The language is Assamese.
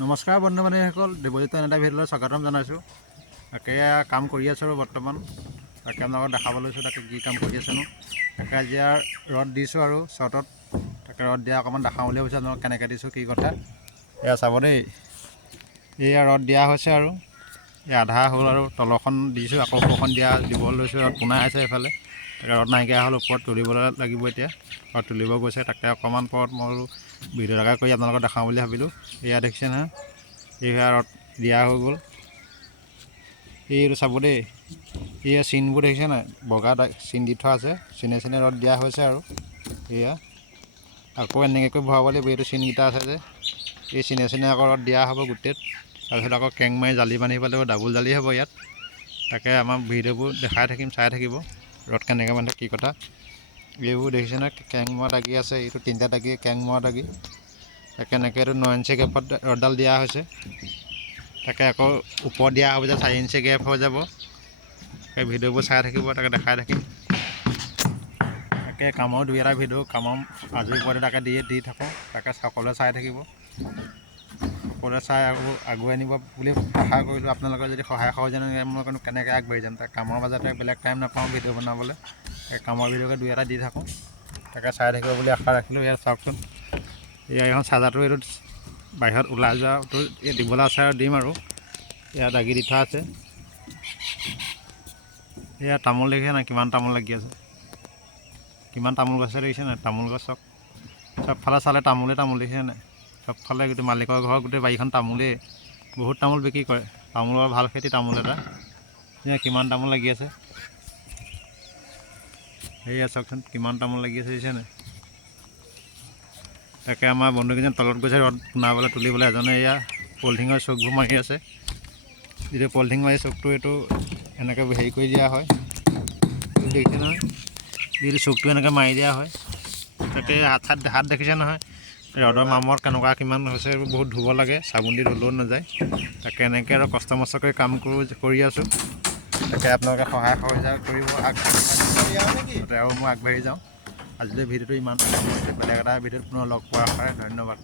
নমস্কাৰ বন্ধু বান্ধৱীসকল, দেৱজিত এটা ভিডিঅ'লৈ স্বাগতম জনাইছোঁ। তাকে কাম কৰি আছোঁ আৰু বৰ্তমান তাকে আপোনালোকক দেখাব লৈছোঁ। তাকে কি কাম কৰি আছেনো, তাকে আজি ৰদ দিছোঁ আৰু শ্বৰ্টত তাকে ৰদ দিয়া অকণমান দেখাওঁ বুলি ভাবিছোঁ আপোনালোকক কেনেকৈ দিছোঁ কি কথা। এয়া চাব দেই, এয়া ৰদ দিয়া হৈছে আৰু এই আধা হ'ল আৰু তলখন দিছোঁ, আকৌ ওপৰখন দিব লৈছোঁ। ৰদ পোনাই আছে এইফালে, তাকে ৰদ নাইকিয়া হ'ল, ওপৰত তুলিবলৈ লাগিব এতিয়া। ৰদ তুলিব গৈছে, তাকে অকণমান পৰত মই ভিডিঅ' এটা কৰি আপোনালোকক দেখাওঁ বুলি ভাবিলোঁ। এয়া দেখিছে নহয়, এয়া ৰদ দিয়া হৈ গ'ল। এইটো চাব দেই, এয়া চিনবোৰ দেখিছে নাই, বগা চিন দি থোৱা আছে, চিনে চিনে ৰদ দিয়া হৈছে আৰু এয়া আকৌ এনেকৈ ভৰাব লাগিব। এইটো চিনকেইটা আছে যে, এই চিনে চিনে আকৌ ৰদ দিয়া হ'ব গোটেই। তাৰপিছত আকৌ কেং মাৰি জালি বান্ধিব লাগিব, ডাবুল জালি হ'ব ইয়াত। তাকে আমাৰ ভিডিঅ'বোৰ দেখাই থাকিম, চাই থাকিব ৰদ কেনেকৈ বান্ধে কি কথা। এইবোৰ দেখিছে নহয়, কেং মৰা দাগি আছে, এইটো 3টা দাগি কেং মৰা দাগি। তাকে এনেকৈ এইটো 9 ইঞ্চি গেপত ৰদডাল দিয়া হৈছে। তাকে আকৌ ওপৰত দিয়া হ'ব যে 4 ইঞ্চি গেপ হৈ যাব। তাকে ভিডিঅ'বোৰ চাই থাকিব, তাকে দেখাই থাকিম। তাকে কামৰ 2-এটা ভিডিঅ' কামৰ আজৰি পৰতে তাকে দি থাকোঁ। তাকে সকলোৱে চাই থাকিব, সকলোৱে চাই আকৌ আগুৱাই নিব বুলি আশা কৰিলোঁ। আপোনালোকে যদি সহায় সহযোগিতা মই কেনেকৈ আগবাঢ়ি যাম, তাকে কামৰ মাজতে বেলেগ টাইম নাপাওঁ ভিডিঅ' বনাবলৈ। কামৰ ভিডিঅ'কে 2-এটা দি থাকোঁ, তাকে চাই থাকিব বুলি আশা ৰাখিলোঁ। ইয়াত চাওকচোন, এইখন চাৰ্জাৰটো এইটো বাহিৰত ওলাই যোৱাটো দিবলৈ আছে আৰু দিম আৰু ইয়াত দাগি দি থোৱা আছে। এয়া তামোল দেখিছে নাই, কিমান তামোল লাগি আছে, কিমান তামোল গছে দেখিছে নাই, তামোল গছ চবফালে চালে তামোলে তামোল দেখিছে নাই। চবফালে গোটেই মালিকৰ ঘৰ গোটেই বাৰীখন তামোলেই, বহুত তামোল বিক্ৰী কৰে। তামোলৰ ভাল খেতি, তামোল এটা কিমান তামোল লাগি আছে। সেয়া চাওকচোন কিমান তামোল লাগি আছে দেখিছে নাই। তাকে আমাৰ বন্ধুকেইজন তলত গৈছে ৰদ পোনাবলৈ তুলিবলৈ। এজনে এয়া পলিথিঙৰ চুকবোৰ মাৰি আছে, যিটো পলিথিং মাৰি চুকটো এইটো এনেকৈ হেৰি কৰি দিয়া হয়, দেখিছে নহয়, এইটো চুকটো এনেকৈ মাৰি দিয়া হয়। তাকে হাত দেখিছে নহয়, ৰদৰ মামত কেনেকুৱা কিমান হৈছে, এইবোৰ বহুত ধুব লাগে, চাবোন দি ধুলেও নাযায়। তাকে এনেকৈ আৰু কষ্ট মষ্ট কৰি কাম কৰি আছোঁ। তাকে আপোনালোকে সহায় সহযোগ কৰিব, আৰু মই আগবাঢ়ি যাওঁ। আজিলৈ ভিডিঅ'টো ইমান, বেলেগ এটা ভিডিঅ'ত পুনৰ লগ পোৱাৰ আশাৰে ধন্যবাদ।